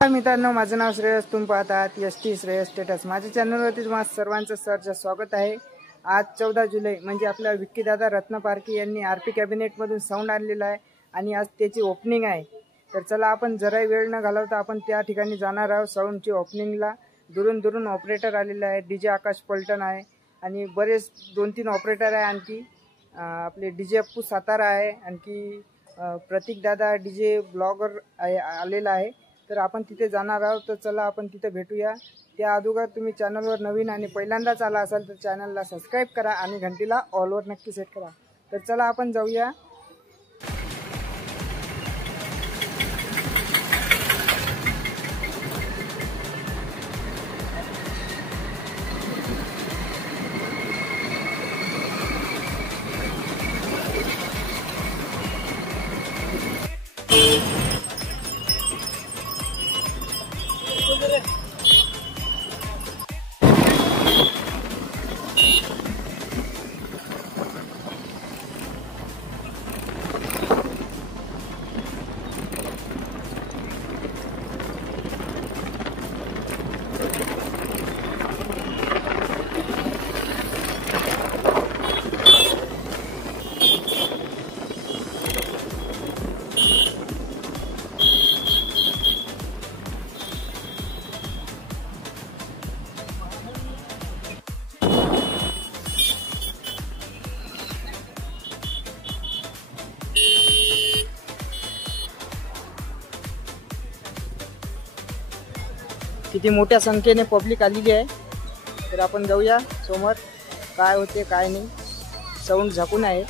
मित्रांनो, माझं नाव श्रेयस. तुम्ही पाहतात एसटी श्रेयस स्टेटस. माझ्या चॅनलवरती तुम्हाला सर्वांचं सहर्ष स्वागत आहे. आज 14 जुलै म्हणजे आपल्या विक्कीदादा रत्नपारखी यांनी आरपी कॅबिनेटमधून साऊंड आणलेला आहे आणि आज त्याची ओपनिंग आहे. तर चला आपण जराही वेळ न घालवता आपण त्या ठिकाणी जाणार आहोत साऊंडची ओपनिंगला. दुरून दुरून ऑपरेटर आलेले आहे. डीजे आकाश पलटण आहे आणि बरेच 2-3 ऑपरेटर आहे. आणखी आपले डीजे अप्पू सातारा आहे. आणखी प्रतीक दादा डीजे ब्लॉगर आलेला आहे. तर आपण तिथे जाणार आहोत. तर चला आपण तिथे भेटूया. त्या अगोदर तुम्ही चॅनलवर नवीन आणि पहिल्यांदाच आला असाल तर चॅनलला सबस्क्राईब करा आणि घंटीला ऑलवर नक्की सेट करा. तर चला आपण जाऊया. किती मोठ्या संख्येने पब्लिक आलेली आहे. तर आपण जाऊया समोर काय होते काय नाही. साऊंड झाकून आहे.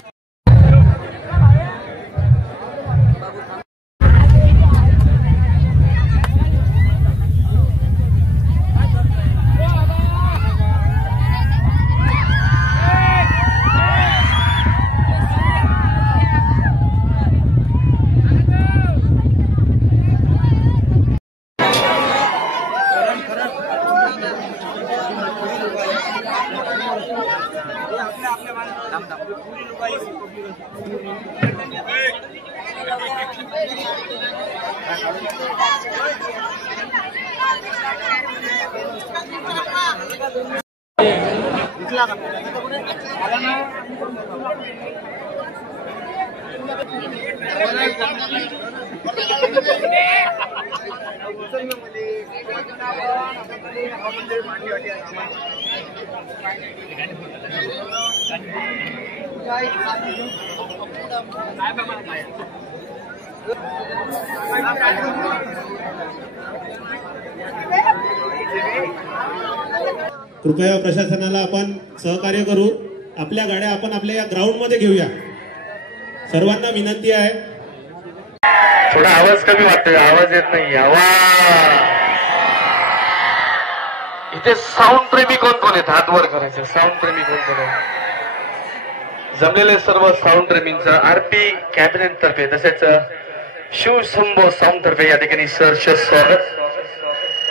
कृपया प्रशासनाला आपण सहकार्य करू. आपल्या गाड्या आपण आपल्या या ग्राउंड मध्ये घेऊया. सर्वांना विनंती आहे. थोडा आवाज कमी वाटतोय. आवाज येत नाही. आवाज इथे साऊंड प्रेमी कोण कोण आहेत? हात वर करायचे. साऊंड प्रेमी कोण कोण आहेत? जमलेले सर्व साऊंड प्रेमींचं आरपी कॅबिनेट तर्फे तसेच शिवशंभो साऊंड तर्फे या ठिकाणी सहर्ष स्वागत.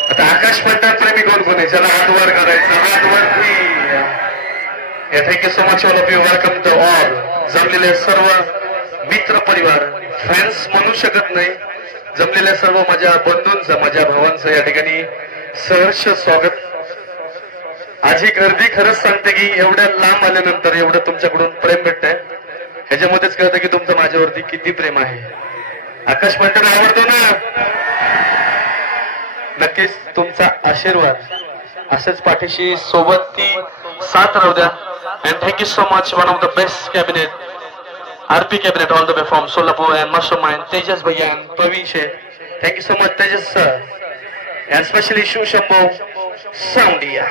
आता आकाश पलटण प्रेमी कोण कोण आहे? चला हात वर करायचं. हात वरती. Thank you so much all of you. Welcome to all. जमलेले सर्व मित्र परिवार फ्रेंड्स म्हणू शकत नाही. जमलेल्या सर्व माझ्या बंधूंचं माझ्या भावांचं या ठिकाणी सहर्ष स्वागत. आज ही गर्दी खरंच सांगते की एवढ्या लांब आल्यानंतर एवढं तुमच्याकडून प्रेम भेटतंय. ह्याच्यामध्येच कळतं की तुमचं माझ्यावरती किती प्रेम आहे. आकाश पलटण आवडतो ना? नक्कीच तुमचा आशीर्वाद असंच पाठीशी सोबत ती साथ राहू द्या. And thank you so much. One of the best cabinet RP cabinet all the way from Solapur and mastermind Tejas bhaiya and Praveen Sheth. Thank you so much Tejas sir and specially Shivshambho साऊंडिया.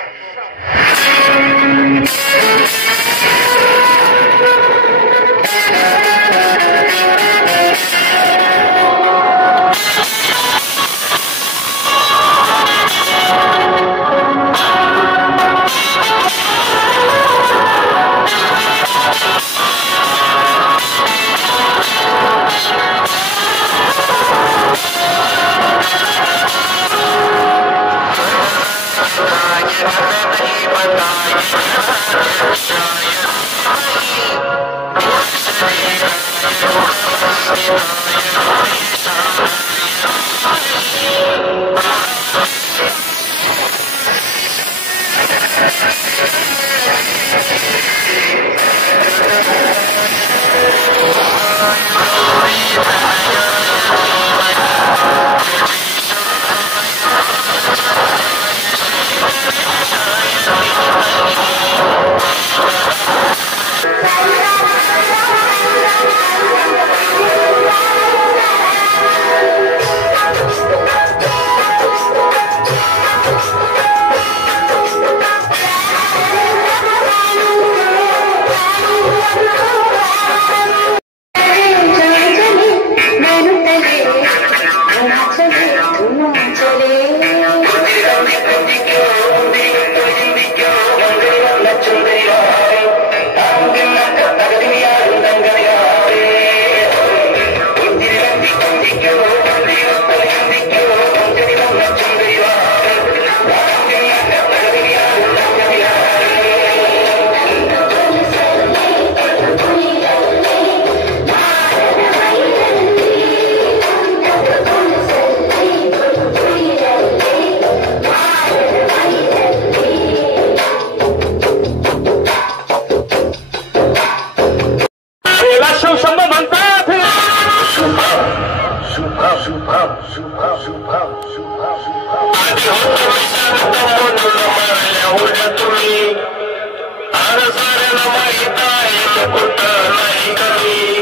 नहीं बताई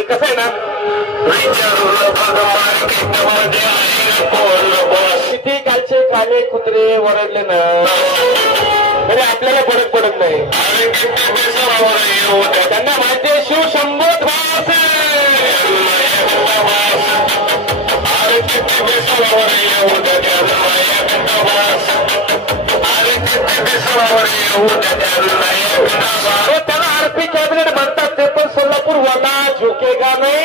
कसं आहे ना किती कालचे काले कुत्रे ओरडले ना तरी आपल्याला फरक पडत नाही. त्यांना माहिती आहे शिव शंभो त्याला आरपी कॅबिनेट म्हणतात ते पण सोलापूर वरना झुकेगा नाही.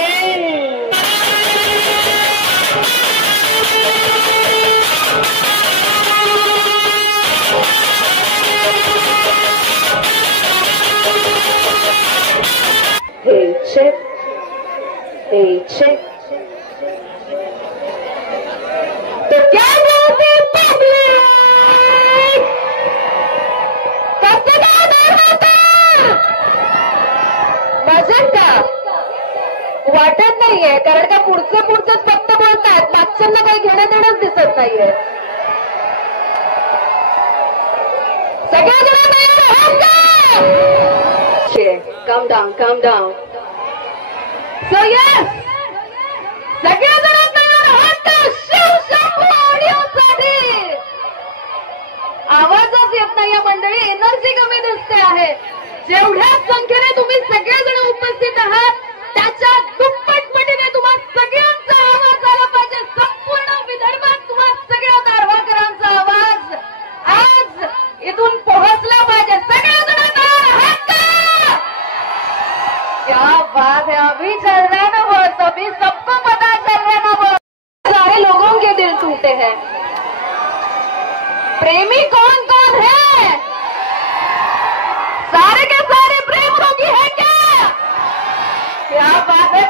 Hey check, hey check. तो क्या बोलते पब्लिक? कसं काय होता? मजाक का? वाटत नाहीये कारण का पुढचंच फक्त बोलतात, मागच्यांना काही घेणं देणंच दिसत नाहीये. सगळ्या Calm down, calm down. So yes, सगळेजण तयार आहात शिव शंभो ऑडिओसाठी. आवाजच येत नाही या मंडळी, एनर्जी कमी दिसते आहे. जेवढ्या संख्येने तुम्ही सगळेजण उपस्थित आहात त्याच्या दुप्पट पटीने तुम्हाला सगळ्यांचा आवाज आला पाहिजे. संपूर्ण विदर्भात तुम्हा सगळ्या दारव्हाकरांचा आवाज आज इथून पोहोचला पाहिजे. सगळेजण तयार आहात का? क्या बात है, अभी चल रहा है ना बस, अभी सबको पता चल रहा है ना बस. सारे लोगों के दिल टूटे हैं. प्रेमी कौन कौन है? सारे के सारे प्रेम रोगी है क्या? क्या बात है.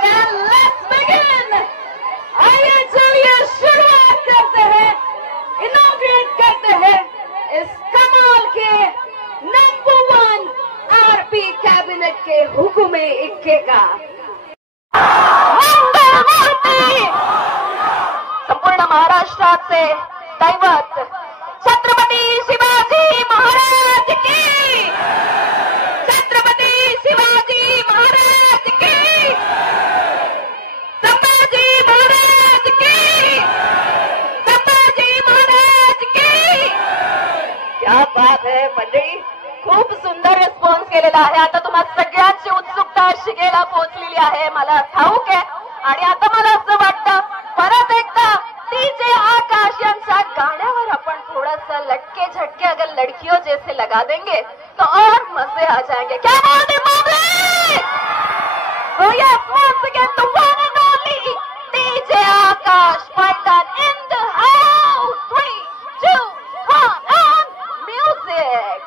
Let's begin. आइए चलिए शुरुआत करते हैं, इनॉग्रेट करते हैं इस कमाल के नंबर 1 आरपी कैबिनेट के हुक्म इक्के का. संपूर्ण महाराष्ट्राचे दैवत छत्रपती शिवाजी महाराज की, छत्रपती शिवाजी महाराज की, संभाजी महाराज की, संभाजी महाराज की. क्या बात है मंडळी, खूप सुंदर रिस्पॉन्स केलेला आहे. आता तुम्हाला सगळ्यांची उत्सुकता शिगेला पोहोचलेली आहे मला ठाऊक आहे. आणि आता मला असं वाटतं परत एकदा डीजे आकाश यांच्या गाण्यावर आपण थोडासा लटके झटके अगर लड़कियों जैसे लगा देंगे तो और मजे आ जाएंगे. क्या बोलते public? Oh yes, once again the one and only DJ Akash Pandan in the house. 3, 2, 1 and music.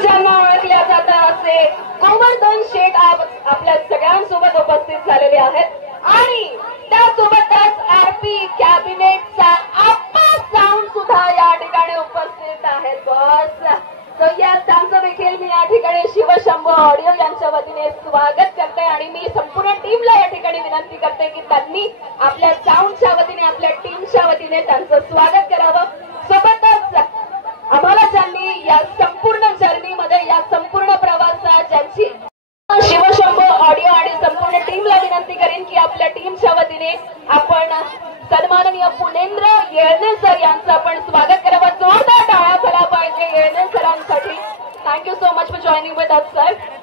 ज्यांना ओळखल्या जातात असे गोवर्धन शेठ आपल्या सगळ्यांसोबत उपस्थित झालेले आहेत आणि त्यासोबतच आरपी कॅबिनेटचा आप्पा साऊंड सुद्धा या ठिकाणी उपस्थित आहेत. बस तो या त्यांचं देखील मी या ठिकाणी शिवशंभो ऑडिओ यांच्या वतीने स्वागत करते आणि मी संपूर्ण टीमला या ठिकाणी विनंती करते की त्यांनी आपल्या साऊंडच्या वतीने आपल्या टीमच्या वतीने त्यांचं स्वागत करावं. signing with us, sir.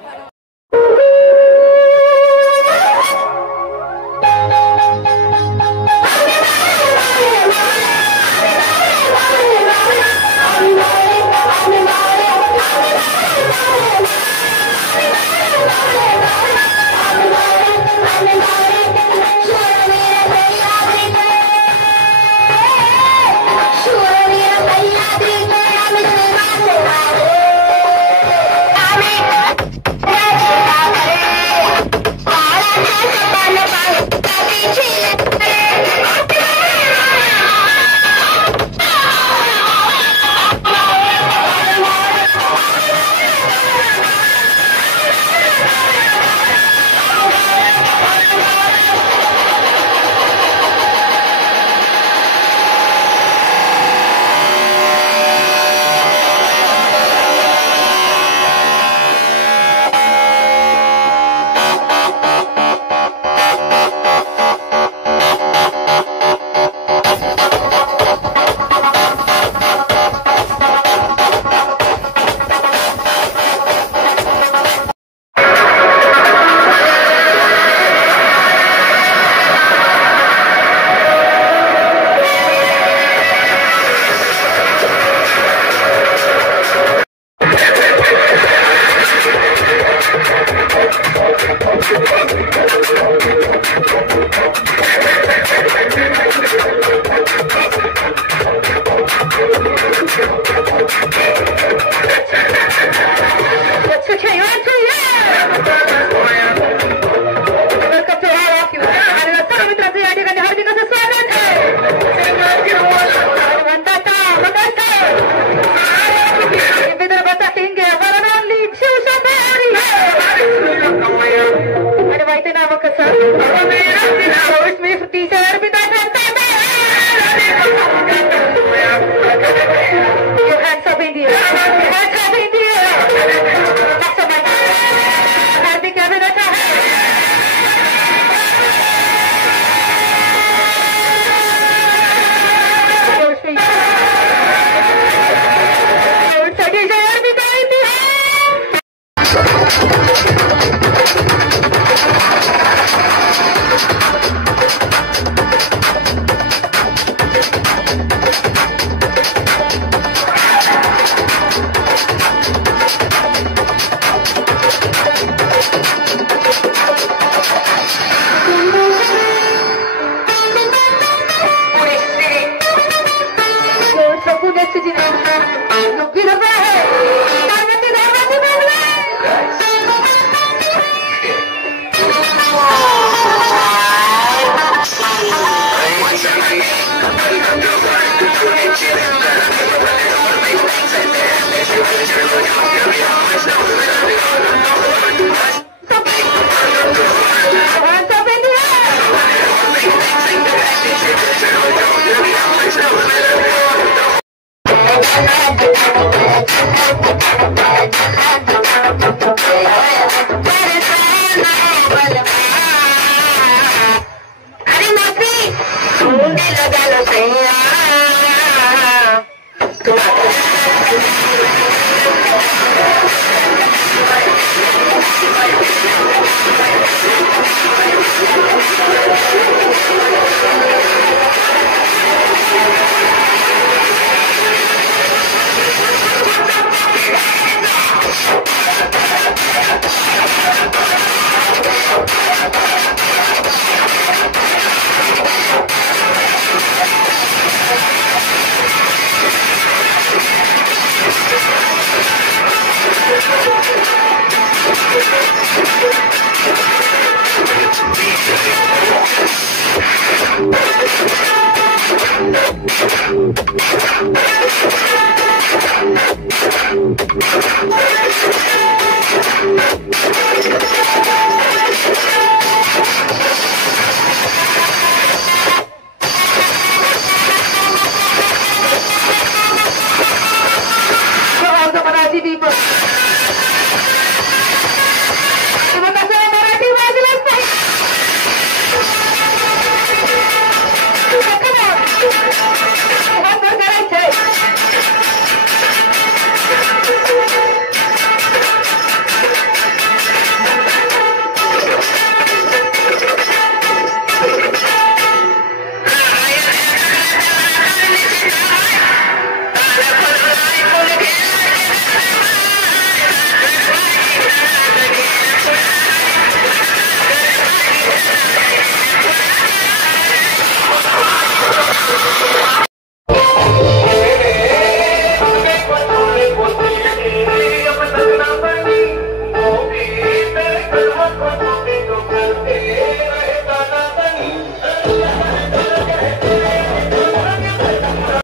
नको